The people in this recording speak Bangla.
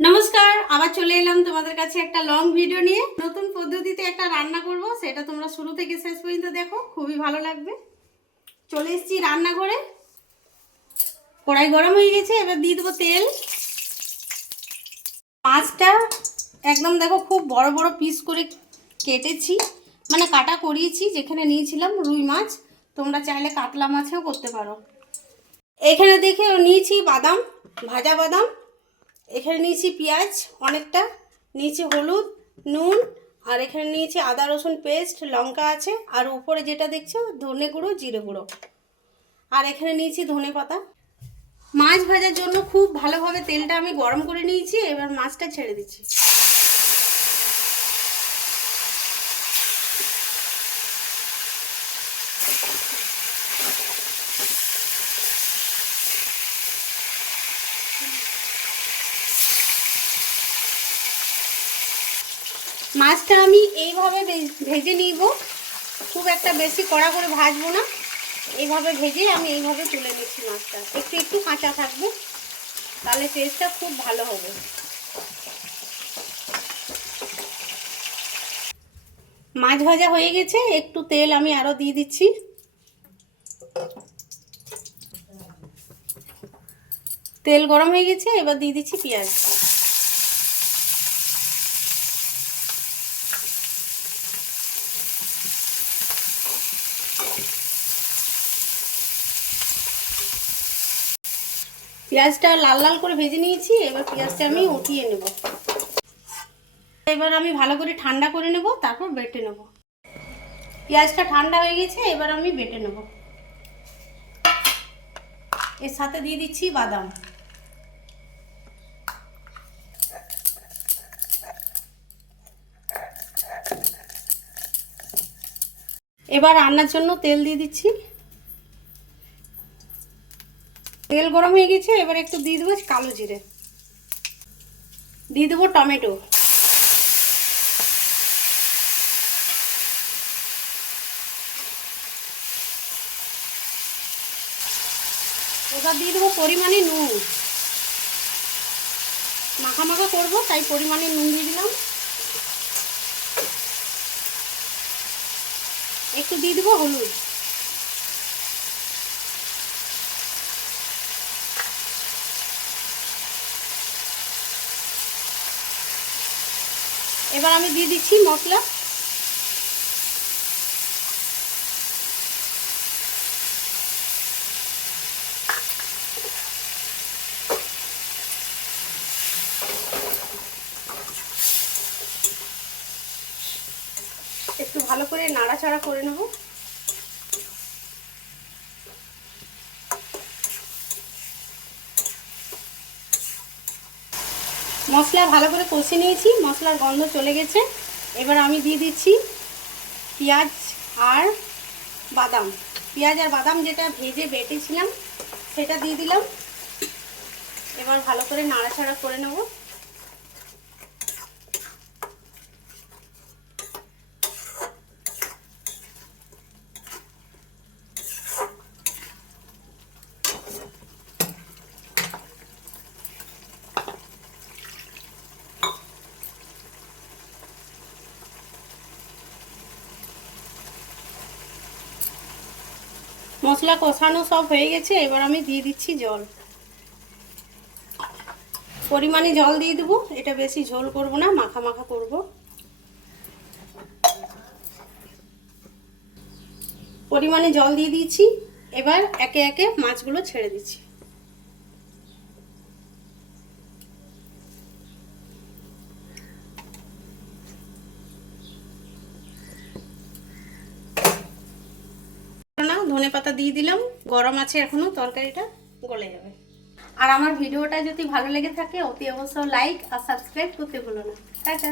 নমস্কার, আবার চলে এলাম তোমাদের কাছে একটা লং ভিডিও নিয়ে। নতুন পদ্ধতিতে একটা রান্না করব, সেটা তোমরা শুরু থেকে শেষ পর্যন্ত দেখো, খুবই ভালো লাগবে। চলে এসেছি রান্নাঘরে। কড়াই গরম হয়ে গেছে, এবার দিয়ে দেবো তেল। মাছটা একদম দেখো খুব বড় বড় পিস করে কেটেছি, মানে কাটা করিয়েছি। যেখানে নিয়েছিলাম রুই মাছ, তোমরা চাইলে কাতলা মাছেও করতে পারো। এখানে দেখে নিয়েছি বাদাম, ভাজা বাদাম। এখানে নিয়েছি পেঁয়াজ অনেকটা, নিয়েছি হলুদ, নুন, আর এখানে নিয়েছি আদা রসুন পেস্ট, লঙ্কা আছে, আর উপরে যেটা দেখছো ধনে গুঁড়ো, জিরে গুঁড়ো, আর এখানে নিয়েছি ধনে পাতা। মাছ ভাজার জন্য খুব ভালোভাবে তেলটা আমি গরম করে নিয়েছি। এবার মাছটা ছেড়ে দিচ্ছি। মাছটা আমি এইভাবে ভেজে নিব, খুব একটা বেশি কড়া করে ভাজবো না। এইভাবে ভেজে আমি এইভাবে তুলে নিচ্ছি। মাছটা একটু একটু কাঁচা থাকবে, তাহলে টেস্টটা খুব ভালো হবে। মাছ ভাজা হয়ে গেছে, একটু তেল আমি আরও দিয়ে দিচ্ছি। তেল গরম হয়ে গেছে, এবার দিয়ে দিচ্ছি পেঁয়াজ। পেঁয়াজটা লাল লাল করে ভেজে নিয়েছি, এবার পেঁয়াজটা আমি উঠিয়ে নেব। এবার আমি ভালো করে ঠান্ডা করে নেব, তারপর বেটে নেব। পেঁয়াজটা ঠান্ডা হয়ে গেছে, এবার আমি বেটে নেব। এর সাথে দিয়ে দিচ্ছি বাদাম। এবার রান্নার জন্য তেল দিয়ে দিচ্ছি। তেল গরম হয়ে গেছে, এবার একটু দিয়ে দেবো কালো জিরে, দিয়ে দেবো টমেটো, এবার দিয়ে দেবো পরিমাণে নুন। মাখা মাখা করবো, তাই পরিমাণে নুন দিয়ে দিলাম। একটু দিয়ে দেবো হলুদ। এবার আমি দিয়ে দিচ্ছি মশলা। একটু ভালো করে নাড়াচাড়া করে নেব। মশলা ভালো করে কষে নিয়েছি, মশলার গন্ধ চলে গেছে। এবার আমি দিয়ে দিচ্ছি পেঁয়াজ আর বাদাম। পেঁয়াজ আর বাদাম যেটা ভেজে বেটেছিলাম সেটা দিয়ে দিলাম। এবার ভালো করে নাড়াচাড়া করে নেব। মশলা কষানো সব হয়ে গেছে, এবার আমি দিয়ে দিচ্ছি জল। পরিমাণে জল দিয়ে দেবো, এটা বেশি ঝোল করব না, মাখা মাখা করব। পরিমাণে জল দিয়ে দিয়েছি, এবার একে একে মাছগুলো ছেড়ে দিচ্ছি। ধনে পাতা দিয়ে দিলাম, গরম আছে এখনো, তরকারিটা গলে যাবে। আর আমার ভিডিওটা যদি ভালো লেগে থাকে অতি অবশ্যই লাইক আর সাবস্ক্রাইব করতে ভুলো না। টাটা।